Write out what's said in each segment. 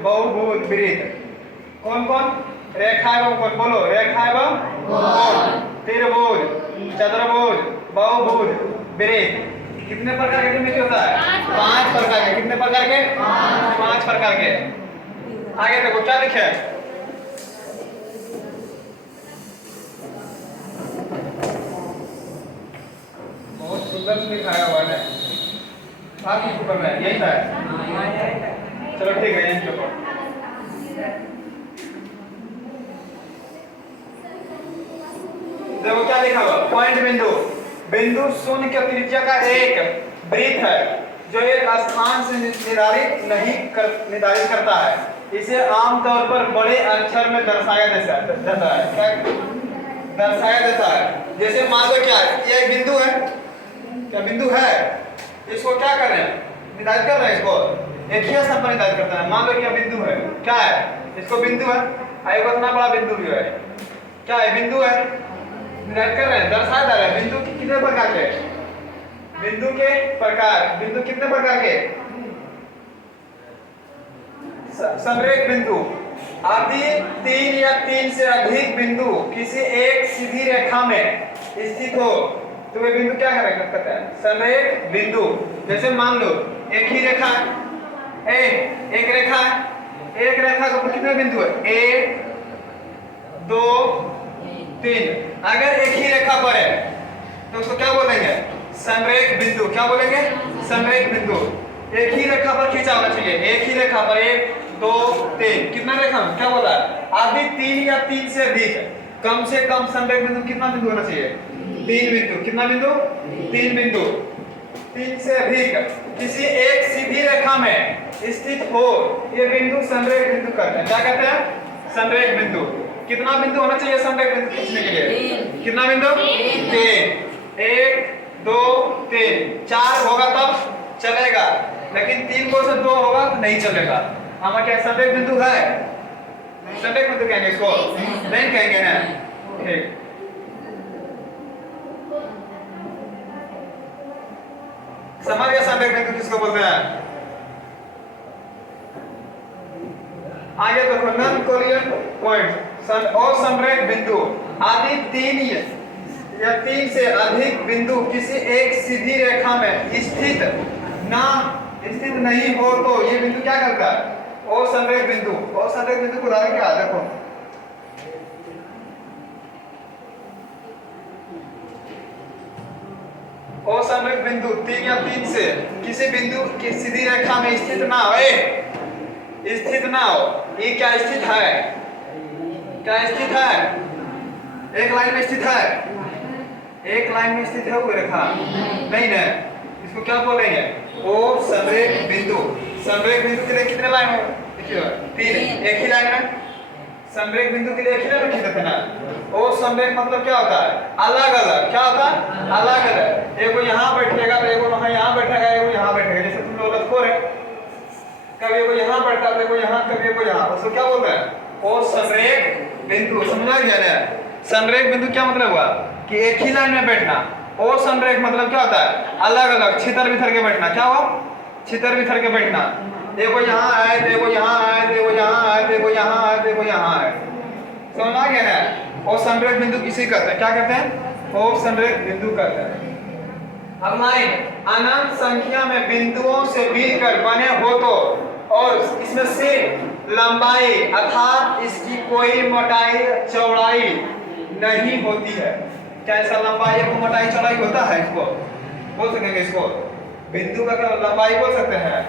बहुभुज वृत्त कौन कौन रेखा एवं कोण बोलो रेखा एवं कोण त्रिभुज चतुर्भुज बहुभुज वृत्त कितने प्रकार के ज्योमेट्री होता है 5 प्रकार के कितने प्रकार के 5 प्रकार के आगे देखो क्या लिखे है बहुत सुंदर से लिखाया हुआ है बाकी ऊपर में यही था चलो ठीक है यहीं पे देखो क्या लिखा हुआ पॉइंट बिंदु बिंदु शून्य के त्रिज्या का एक वृत्त है जो एक स्थान से निर्धारित करता है इसे आमतौर पर बड़े अक्षर में दर्शाया जाता है दर्शाया जाता है जैसे मान लो क्या है ये एक बिंदु है क्या बिंदु है इसको क्या कर रहे हैं निर्धारित कर रहे हैं इसको एक ही स्थान पर निर्धारित करता है मान लो कि यह बिंदु है क्या है इसको बिंदु है आगे इतना बड़ा बिंदु भी है क्या है बिंदु है निर्धारित कर रहे हैं दर्शाया जा रहा है बिंदु की कितने प्रकार के बिंदु के प्रकार बिंदु कितने प्रकार के संरेख बिंदु आदि 3 या 3 से अधिक बिंदु किसी एक सीधी रेखा में स्थित हो तो वे बिंदु क्या कहते हैं संरेख बिंदु जैसे मान लो एक ही रेखा है एक रेखा है एक रेखा का कितने बिंदु है 1 2 3 अगर एक ही रेखा पर है तो उसको क्या बोलेंगे संरेख बिंदु क्या बोलेंगे संरेख बिंदु एक ही रेखा पर खींचा होना चाहिए एक ही रेखा पर 1 2 3 कितना रेखा क्या बोला आदि 3 या 3 से अधिक कम से कम संरेख बिंदु कितना बिंदु होना चाहिए 3 बिंदु कितना बिंदु 3 बिंदु 3 से अधिक किसी एक सीधी रेखा में स्थित हो ये बिंदु संरेख बिंदु कहते हैं क्या कहते हैं संरेख बिंदु कितना बिंदु होना चाहिए संरेख बिंदु खींचने के लिए कितना बिंदु 3 1 2 3 4 होगा तब चलेगा लेकिन 3 को से 2 होगा तो नहीं चलेगा हमारा क्या संरेख बिंदु है संरेख बिंदु कहेंगे इसको नहीं कहेंगे ना ठीक समझ गया संरेख बिंदु किसको बोलते हैं आगे देखो नॉन कोलिनियर पॉइंट और संरेख बिंदु आदि 3 या 3 से अधिक बिंदु किसी एक सीधी रेखा में स्थित नहीं हो तो ये बिंदु क्या करता है और संरेख बिंदु को उदाहरण क्या देखो और संरेख बिंदु 3 या 3 से किसी बिंदु की सीधी रेखा में स्थित ना हो ये क्या स्थित है एक लाइन में स्थित है एक लाइन में स्थित है वो रेखा नहीं ना इसको क्या बोलेंगे ओ संरेख बिंदु के लिए कितने लाइन देखिए 3 एक ही लाइन में संरेख बिंदु के लिए एक ही लाइन खींचते थे ना ओ संरेख मतलब क्या होता है अलग अलग क्या होता है अलग अलग एक यहाँ बैठेगा तो एक वहाँ यहाँ बैठेगा एक यहाँ बैठेगा जैसे तुम लोग लटको रहे कभी को यहाँ बैठता है को यहाँ कभी को यहाँ उसको क्या बोलते हैं ओ संरेख बिंदु समझा गया ना संरेख बिंदु क्या मतलब हुआ कि एक ही लाइन में बैठना ओ संरेख मतलब क्या होता है अलग अलग छितर बिथर के बैठना क्या हुआ छितर बिथर के बैठना देखो यहाँ आए देखो यहाँ आए देखो यहाँ आए देखो यहाँ आए देखो यहाँ आए समझ आ गया ना ओ संरेख बिंदु किसी कहते हैं क्या कहते हैं ओ संरेख बिंदु कहते हैं अब लाइन अनंत संख्या में बिंदुओं से मिलकर बने हो तो और इसमें से लंबाई अर्थात इसकी कोई मोटाई चौड़ाई नहीं होती है क्या ऐसा लंबाई को मोटाई चौड़ाई होता है इसको बोल सकेंगे इसको बिंदु का लंबाई बोल सकते हैं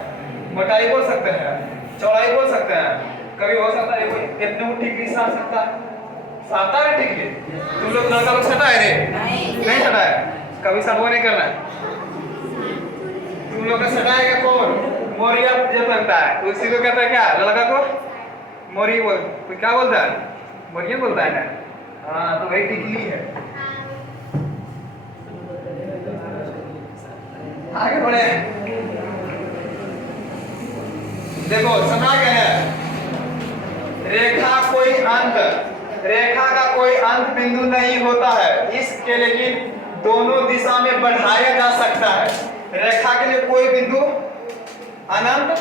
मोटाई बोल सकते हैं चौड़ाई बोल सकते हैं कभी हो सकता है कोई इतने को टिकली साट सकता है टिकली तुम लोग लड़का लोग सटाए रे नहीं सटाए कभी सटवा नहीं करना तुम लोग का सटाएगा कौन मोरिया जो बनता है उसी को कहता है क्या लड़का को मोरी बोल क्या बोलता है मोरिया बोलता है ना हाँ तो वही टिकली है आगे बढ़े देखो समझा गया है रेखा का कोई अंत बिंदु नहीं होता है इसके लेकिन दोनों दिशा में बढ़ाया जा सकता है रेखा के लिए कोई बिंदु अनंत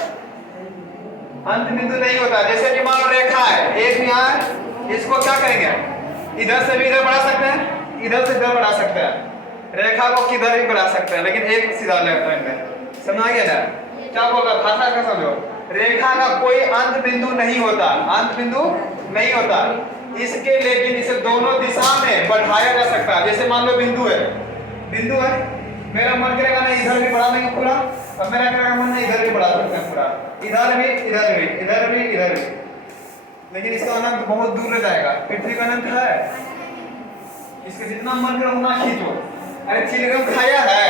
अंत बिंदु नहीं होता। जैसे कि मान लो रेखा है एक यहाँ, इसको क्या करेंगे, इधर से भी इधर बढ़ा सकते हैं, इधर से इधर बढ़ा सकते हैं, रेखा को किधर भी बढ़ा सकते हैं, लेकिन एक सीधा लाइन में। समझ आ गया ना क्या बोल रहा, भाषा का समझो। रेखा का कोई अंत बिंदु नहीं होता, अंत बिंदु नहीं होता इसके, लेकिन इसे दोनों दिशा में बढ़ाया जा सकता है। जैसे मान लो बिंदु है, बिंदु है, मेरा मन करेगा ना इधर भी बढ़ा देंगे पूरा, और मेरा करेगा मन नहीं इधर भी बढ़ा सकते हैं पूरा, इधर भी इधर भी इधर भी इधर भी, लेकिन इसका अनंत बहुत दूर रह जाएगा। पृथ्वी का अनंत है, इसके जितना मन करे उतना खींचो। अरे चिलगम खाया है।